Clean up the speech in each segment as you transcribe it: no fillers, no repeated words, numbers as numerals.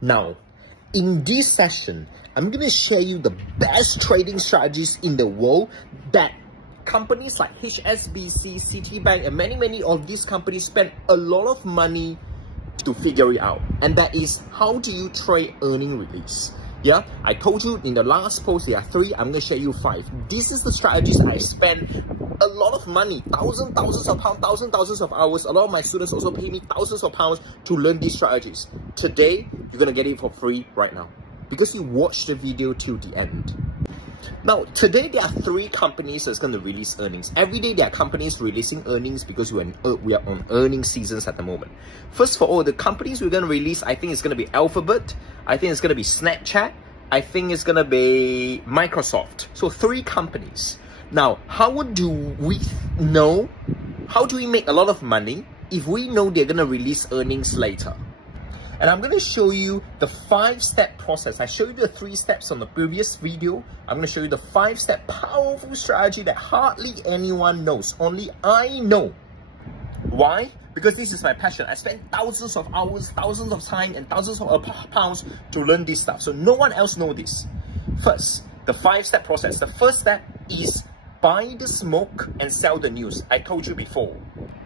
Now, in this session, I'm going to share you the best trading strategies in the world that companies like HSBC, Citibank, and many of these companies spend a lot of money to figure it out. And that is, how do you trade earning release? Yeah, I told you in the last post there are 3, I'm going to share you 5. This is the strategies I spend a lot of money, thousands of pounds, thousands of hours. A lot of my students also pay me thousands of pounds to learn these strategies. Today, you're going to get it for free right now, because you watched the video till the end. Now, today there are 3 companies that's going to release earnings. Every day there are companies releasing earnings because we are on earning seasons at the moment. First of all, the companies we're going to release, I think it's going to be Alphabet, I think it's going to be Snapchat, I think it's going to be Microsoft. So 3 companies. Now, how do we know? How do we make a lot of money if we know they're going to release earnings later? And I'm going to show you the 5-step process. I showed you the 3 steps on the previous video. I'm going to show you the 5-step powerful strategy that hardly anyone knows. Only I know. Why? Because this is my passion. I spend thousands of hours, thousands of time, and thousands of pounds to learn this stuff. So no one else knows this. First, the 5-step process. The first step is buy the smoke and sell the news. I told you before.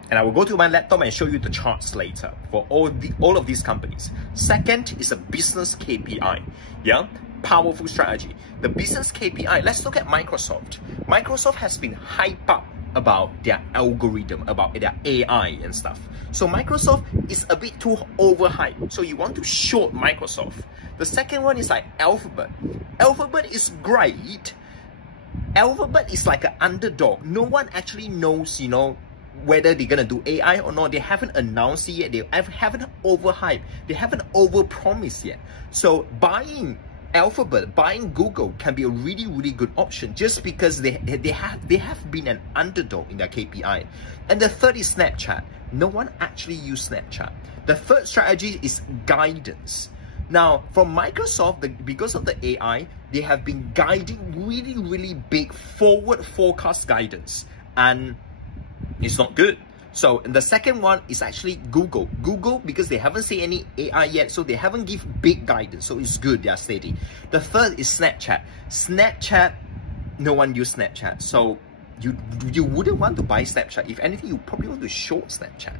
And I will go to my laptop and show you the charts later for all of these companies. Second is a business KPI. Yeah, powerful strategy. The business KPI, let's look at Microsoft. Microsoft has been hyped up about their algorithm, about their AI and stuff. So Microsoft is a bit too overhyped. So you want to short Microsoft. The second one is like Alphabet. Alphabet is great. Alphabet is like an underdog. No one actually knows, you know, whether they're gonna do AI or not. They haven't announced it yet. They haven't overhyped. They haven't overpromised yet. So buying Alphabet, buying Google can be a really good option just because they have been an underdog in their KPI. And the third is Snapchat. No one actually used Snapchat. The third strategy is guidance. Now, from Microsoft, because of the AI, they have been guiding really big forward forecast guidance, and it's not good. So the second one is actually Google. Google, because they haven't said any AI yet, so they haven't give big guidance, so it's good, they are steady. The third is Snapchat. Snapchat, no one use Snapchat, so you wouldn't want to buy Snapchat. If anything, you probably want to short Snapchat.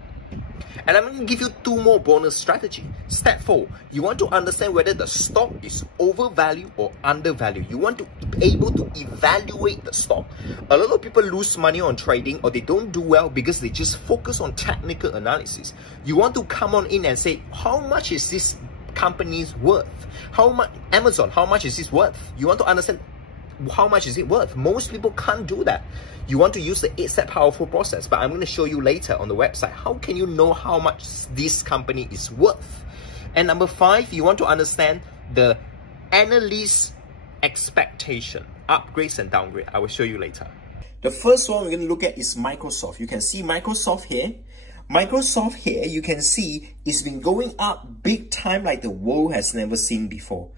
And I'm going to give you 2 more bonus strategy. Step 4, you want to understand whether the stock is overvalued or undervalued. You want to be able to evaluate the stock. A lot of people lose money on trading, or they don't do well because they just focus on technical analysis. You want to come on in and say, how much is this company's worth? How much, Amazon, how much is this worth? You want to understand how much is it worth. Most people can't do that. You want to use the 8-step powerful process, but I'm going to show you later on the website. How can you know how much this company is worth? And number 5, you want to understand the analyst expectation, upgrades and downgrade. I will show you later. The first one we're going to look at is Microsoft. You can see Microsoft here. Microsoft here, you can see it's been going up big time like the world has never seen before.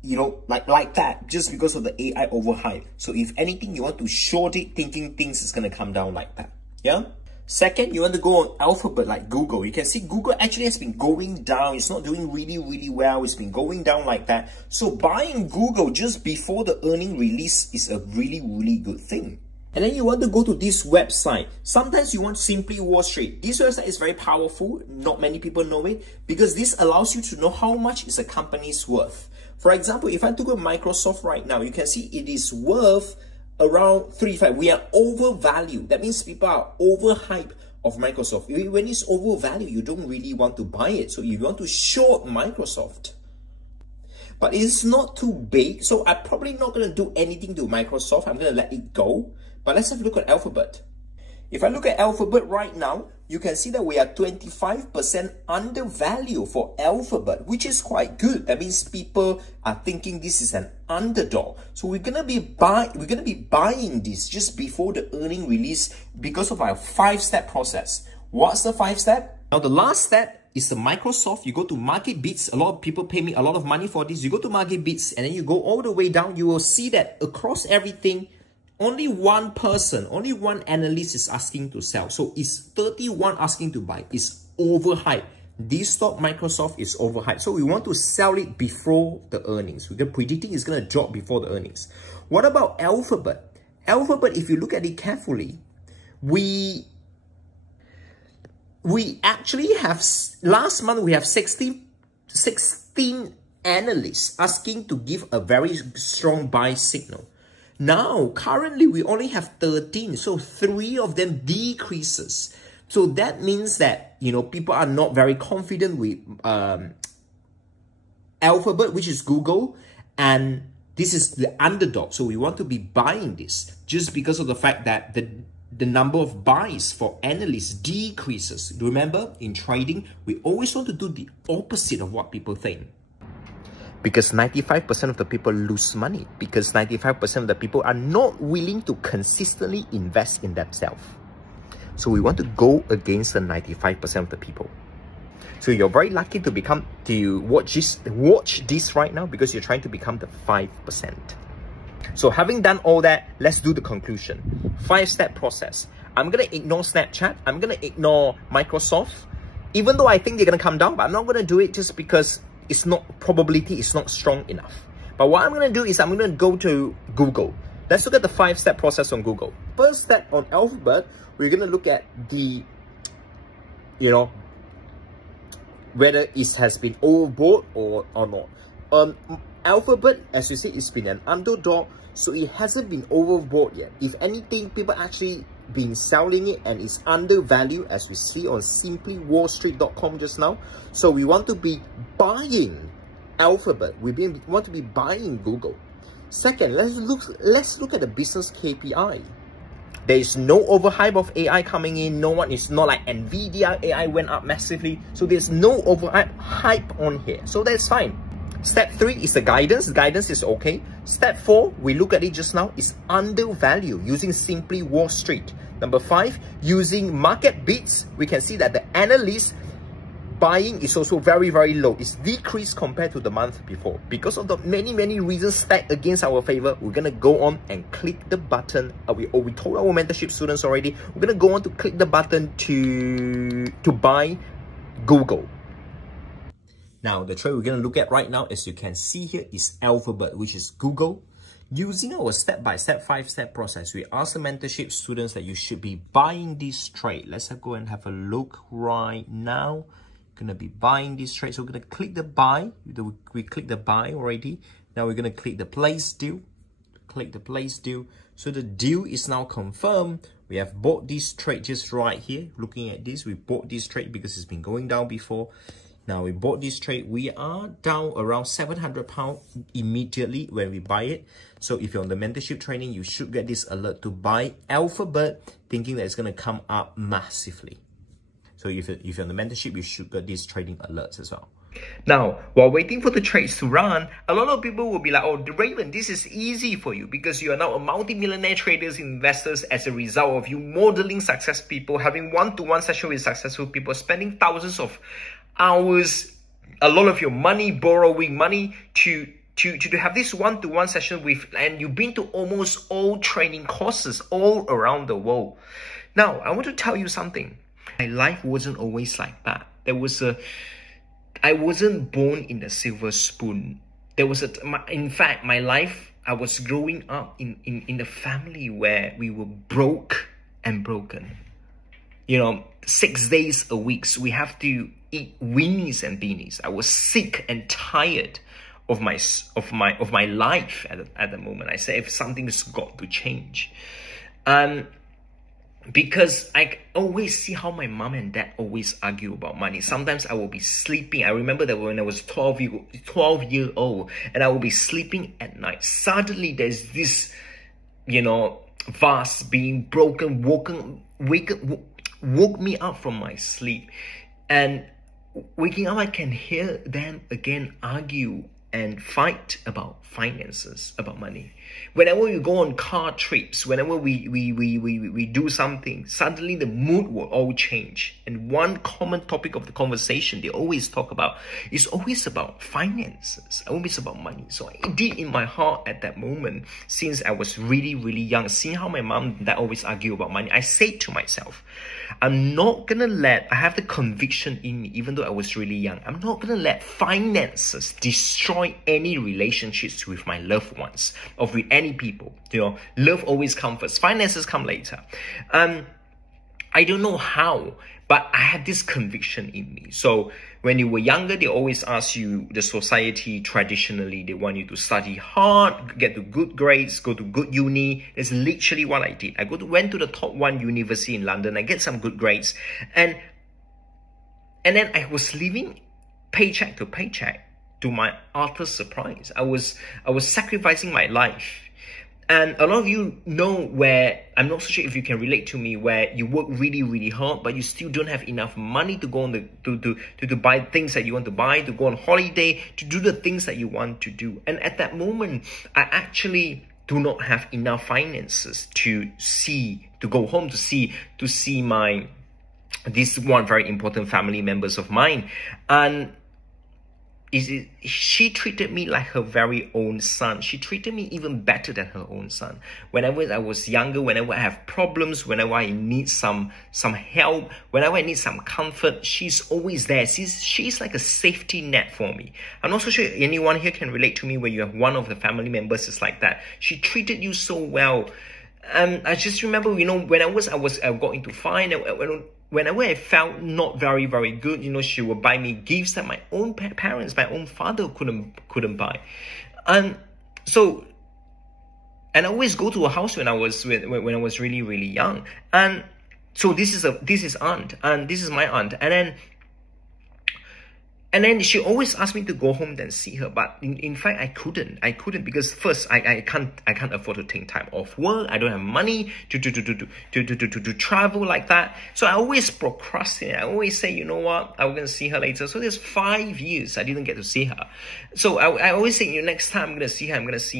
You know, like that, just because of the AI overhype. So if anything, you want to short it, thinking things is going to come down like that. Yeah. Second, you want to go on Alphabet like Google. You can see Google actually has been going down. It's not doing really well. It's been going down like that. So buying Google just before the earning release is a really good thing. And then you want to go to this website. Sometimes you want Simply Wall Street. This website is very powerful. Not many people know it, because this allows you to know how much is a company's worth. For example, if I took a Microsoft right now, you can see it is worth around 35. We are overvalued. That means people are overhyped of Microsoft. When it's overvalued, you don't really want to buy it. So you want to short Microsoft. But it's not too big, so I'm probably not going to do anything to Microsoft. I'm going to let it go. But let's have a look at Alphabet. If I look at Alphabet right now, you can see that we are 25% undervalued for Alphabet, which is quite good. That means people are thinking this is an underdog. So we're gonna be buying this just before the earning release because of our 5-step process. What's the 5-step? Now the last step is the Microsoft. You go to Market Beats. A lot of people pay me a lot of money for this. You go to Market Beats and then you go all the way down. You will see that across everything, only one person, only one analyst is asking to sell. So it's 31 asking to buy. It's overhyped. This stock, Microsoft, is overhyped. So we want to sell it before the earnings. We're predicting it's going to drop before the earnings. What about Alphabet? Alphabet, if you look at it carefully, we actually have, last month we have 16 analysts asking to give a very strong buy signal. Now, currently, we only have 13. So 3 of them decreases. So that means that, you know, people are not very confident with Alphabet, which is Google, and this is the underdog. So we want to be buying this just because of the fact that the number of buys for analysts decreases. Remember, in trading, we always want to do the opposite of what people think. Because 95% of the people lose money. Because 95% of the people are not willing to consistently invest in themselves. So we want to go against the 95% of the people. So you're very lucky to watch this right now because you're trying to become the 5%. So having done all that, let's do the conclusion. 5-step process. I'm going to ignore Snapchat. I'm going to ignore Microsoft. Even though I think they're going to come down, but I'm not going to do it just because it's not, probability is not strong enough. But what I'm going to do is I'm going to go to Google. Let's look at the 5-step process on Google. First step on Alphabet, we're going to look at the, you know, whether it has been overbought or not. Alphabet, as you see, it's been an underdog, so it hasn't been overbought yet. If anything, people actually been selling it and it's undervalued, as we see on simplywallstreet.com just now. So we want to be buying Alphabet. We want to be buying Google. Second, let's look at the business KPI. There is no overhype of AI coming in. It's not like Nvidia AI went up massively. So there's no overhype on here. So that's fine. Step 3 is the guidance. The guidance is okay. Step 4, we look at it just now, is undervalue using Simply Wall Street. Number 5, using market beats, we can see that the analyst buying is also very, very low. It's decreased compared to the month before. Because of the many reasons stacked against our favor, we're going to go on and click the button. We told our mentorship students already, we're going to go on to click the button to buy Google. Now, the trade we're going to look at right now, as you can see here, is Alphabet, which is Google. Using our step-by-step 5-step process, we ask the mentorship students that you should be buying this trade. Let's go and have a look right now. Going to be buying this trade. So we're going to click the buy. We click the buy already. Now we're going to click the place deal. Click the place deal. So the deal is now confirmed. We have bought this trade just right here. Looking at this, we bought this trade because it's been going down before. Now we bought this trade. We are down around £700 immediately when we buy it. So if you're on the mentorship training, you should get this alert to buy Alphabet, thinking that it's going to come up massively. So if you're on the mentorship, you should get these trading alerts as well. Now, while waiting for the trades to run, a lot of people will be like, oh, Raymond, this is easy for you because you are now a multi-millionaire traders, investors as a result of you modeling success people, having one-to-one session with successful people, spending thousands of hours, a lot of your money, borrowing money to have this one-to-one session with, and you've been to almost all training courses all around the world. Now, I want to tell you something. My life wasn't always like that. I wasn't born in a silver spoon. In fact, my life, I was growing up in a family where we were broke and broken. You know, 6 days a week, so we have to eat weenies and beanies. I was sick and tired of my life at the moment. I said, if something's got to change, because I always see how my mom and dad always argue about money. Sometimes I will be sleeping. I remember that when I was 12 years old, and I will be sleeping at night. Suddenly, there's this, you know, vase being broken, woke me up from my sleep, and waking up, I can hear them again argue and fight about finances, about money. Whenever we go on car trips, whenever we do something, suddenly the mood will all change. And one common topic of the conversation they always talk about is always about finances, always about money. So it did in my heart at that moment, since I was really, really young, seeing how my mom and dad always argue about money, I said to myself, I'm not gonna let, I have the conviction in me, even though I was really young, I'm not gonna let finances destroy any relationships with my loved ones or with any people. You know, love always comes first, finances come later. I don't know how, but I had this conviction in me. So when you were younger, they always ask you, the society traditionally, they want you to study hard, get to good grades, go to good uni. That's literally what I did. I went to the top 1 university in London. I get some good grades. And then I was living paycheck to paycheck, to my utter surprise. I was sacrificing my life. And a lot of you know where, I'm not so sure if you can relate to me, where you work really, really hard, but you still don't have enough money to go on to buy things that you want to buy, to go on holiday, to do the things that you want to do. And at that moment, I actually do not have enough finances to go home to see these one very important family members of mine. And she treated me like her very own son. She treated me even better than her own son. Whenever I was younger, whenever I have problems, whenever I need some help, whenever I need some comfort, she's always there. She's like a safety net for me. I'm not so sure anyone here can relate to me where you have one of the family members is like that. She treated you so well. I just remember, you know, when I got into fine, whenever I felt not very, very good, you know, she would buy me gifts that my own parents, my own father couldn't buy. And I always go to a house when I was really, really young. And so this is aunt, and this is my aunt. And then she always asked me to go home and see her, but in fact I couldn't because first I can't afford to take time off work. I don't have money to travel like that. So I always procrastinate. I always say, you know what, I'm gonna see her later. So there's 5 years I didn't get to see her. So I always say, you know, next time I'm gonna see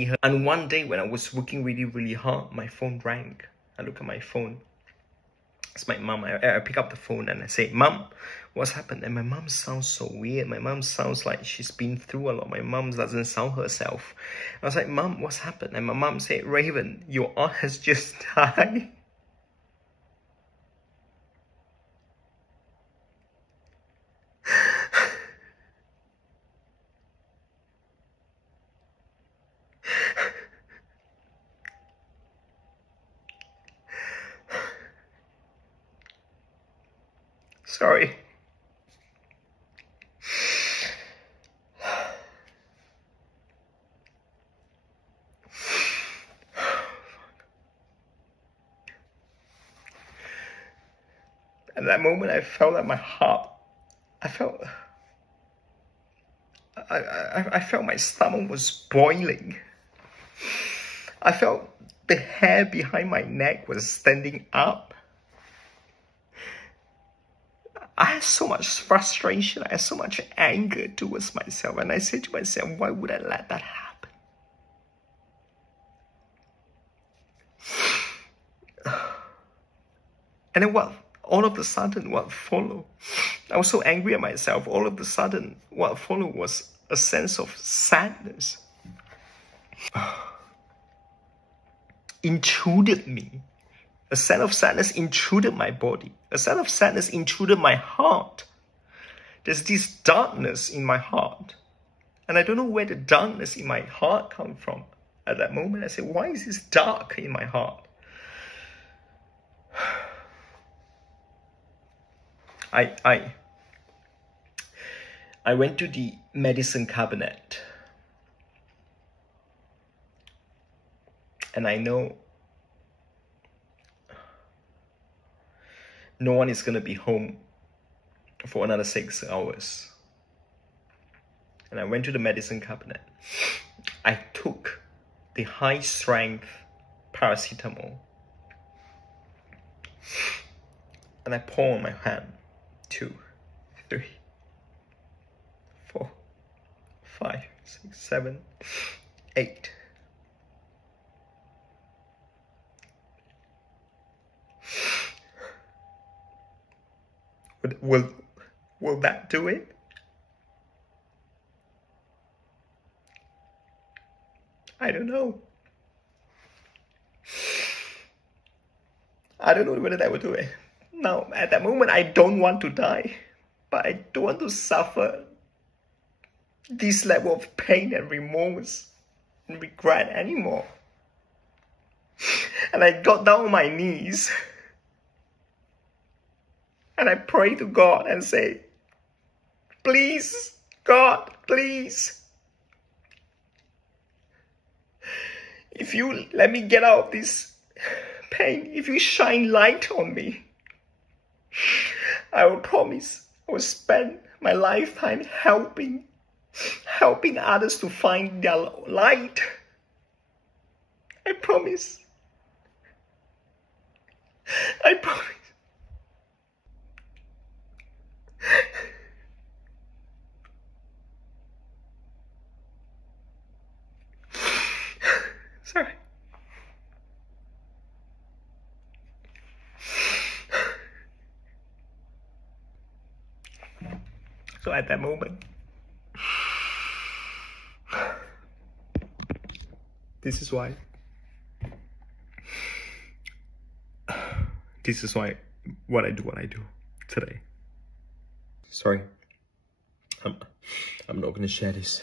her. And one day when I was working really, really hard, my phone rang. I look at my phone. It's my mom. I pick up the phone and I say, Mom, what's happened? And my mom sounds so weird. My mom sounds like she's been through a lot. My mom doesn't sound herself. I was like, Mom, what's happened? And my mom said, Raven, your aunt has just died. Sorry. At that moment, I felt that my heart, I felt my stomach was boiling. I felt the hair behind my neck was standing up. I had so much frustration, I had so much anger towards myself, and I said to myself, why would I let that happen? And then what followed? I was so angry at myself. All of a sudden, what followed was a sense of sadness. Intruded me. A sense of sadness intruded my body. A sense of sadness intruded my heart. There's this darkness in my heart. And I don't know where the darkness in my heart come from. At that moment, I said, why is this dark in my heart? I went to the medicine cabinet. And I know no one is going to be home for another 6 hours. And I went to the medicine cabinet. I took the high-strength paracetamol. And I pour on my hand. 2, 3, 4, 5, 5, 6, 7, 8. Will that do it? I don't know. I don't know whether that will do it. Now, at that moment, I don't want to die, but I don't want to suffer this level of pain and remorse and regret anymore. And I got down on my knees and I prayed to God and say, please, God, please, if you let me get out of this pain, if you shine light on me, I will promise I will spend my lifetime helping others to find their light. I promise. I promise. Sorry. So at that moment, this is why what I do today. Sorry, I'm not gonna share this.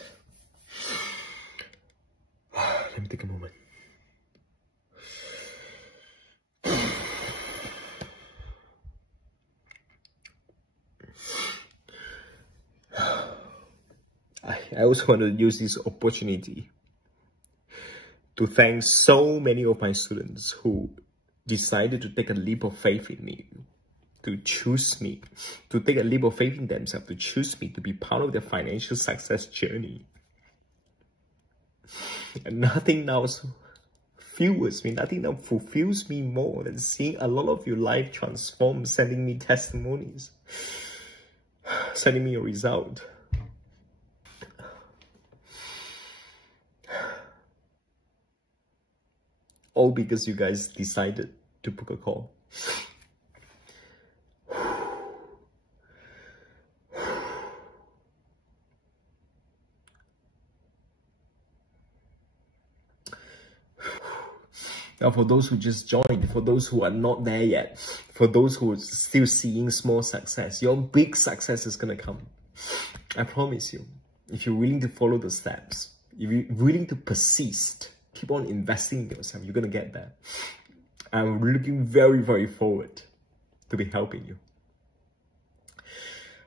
Let me take a moment. I also want to use this opportunity to thank so many of my students who decided to take a leap of faith in me, to choose me, to take a leap of faith in themselves, to choose me to be part of their financial success journey. And nothing now fuels me, nothing now fulfills me more than seeing a lot of your life transform, sending me testimonies, sending me a result. All because you guys decided to book a call. Now, for those who just joined, for those who are not there yet, for those who are still seeing small success, your big success is going to come. I promise you, if you're willing to follow the steps, if you're willing to persist, keep on investing in yourself, you're going to get there. I'm looking very, very forward to be helping you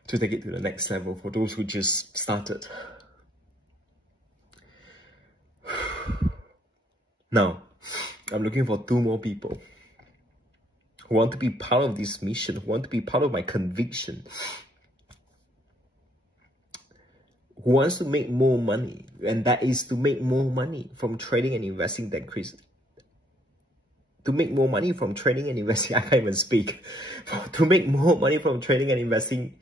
to take it to the next level for those who just started. Now, I'm looking for 2 more people who want to be part of this mission, who want to be part of my conviction, who wants to make more money, and that is to make more money from trading and investing than Chris. To make more money from trading and investing, I can't even speak. To make more money from trading and investing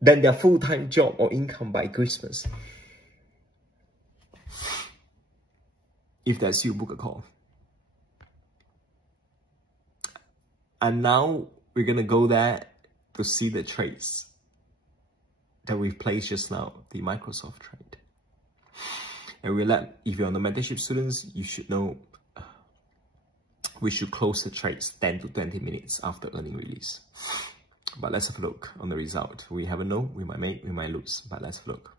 than their full-time job or income by Christmas. If that's you, book a call. And now we're going to go there to see the trades that we've placed just now, the Microsoft trade. And if you're on the mentorship students, you should know we should close the trades 10 to 20 minutes after earning release. But let's have a look on the result. We haven't known, we might make, we might lose, but let's have a look.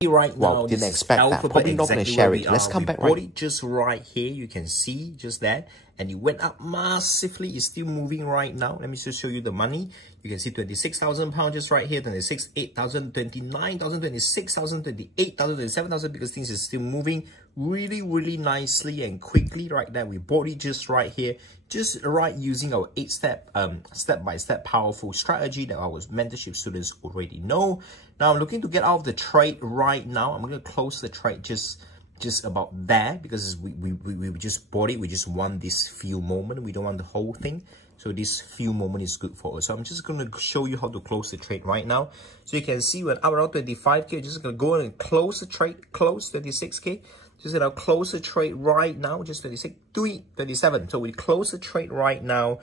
Right now, well, didn't expect that. Probably not going to share it. Let's come back right. Just right here, you can see just that, and it went up massively. It's still moving right now. Let me just show you the money. You can see £26,000 just right here, 26, 8,000, 29,000, 26,000, 28,000, 27,000, because things is still moving really, really nicely and quickly right there. We bought it just right here, just right using our 8-step, step-by-step powerful strategy that our mentorship students already know. Now I'm looking to get out of the trade right now. I'm going to close the trade just about there, because we just bought it. We just want this few moment. We don't want the whole thing. So this few moment is good for us. So I'm just going to show you how to close the trade right now. So you can see when up around 25k, just going to go and close the trade, close 26k. Just going to close the trade right now, just 26, 27. So we close the trade right now,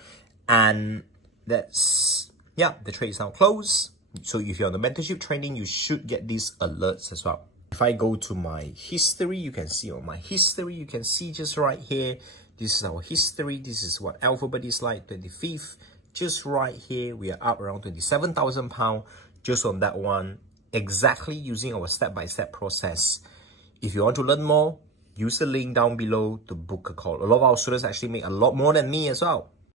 and that's, yeah, the trade is now closed. So if you're on the mentorship training, you should get these alerts as well. If I go to my history, you can see on my history, you can see just right here, this is our history. This is what Alphabet is like, 25th. Just right here, we are up around £27,000 just on that one, exactly using our step-by-step process. If you want to learn more, use the link down below to book a call. A lot of our students actually make a lot more than me as well.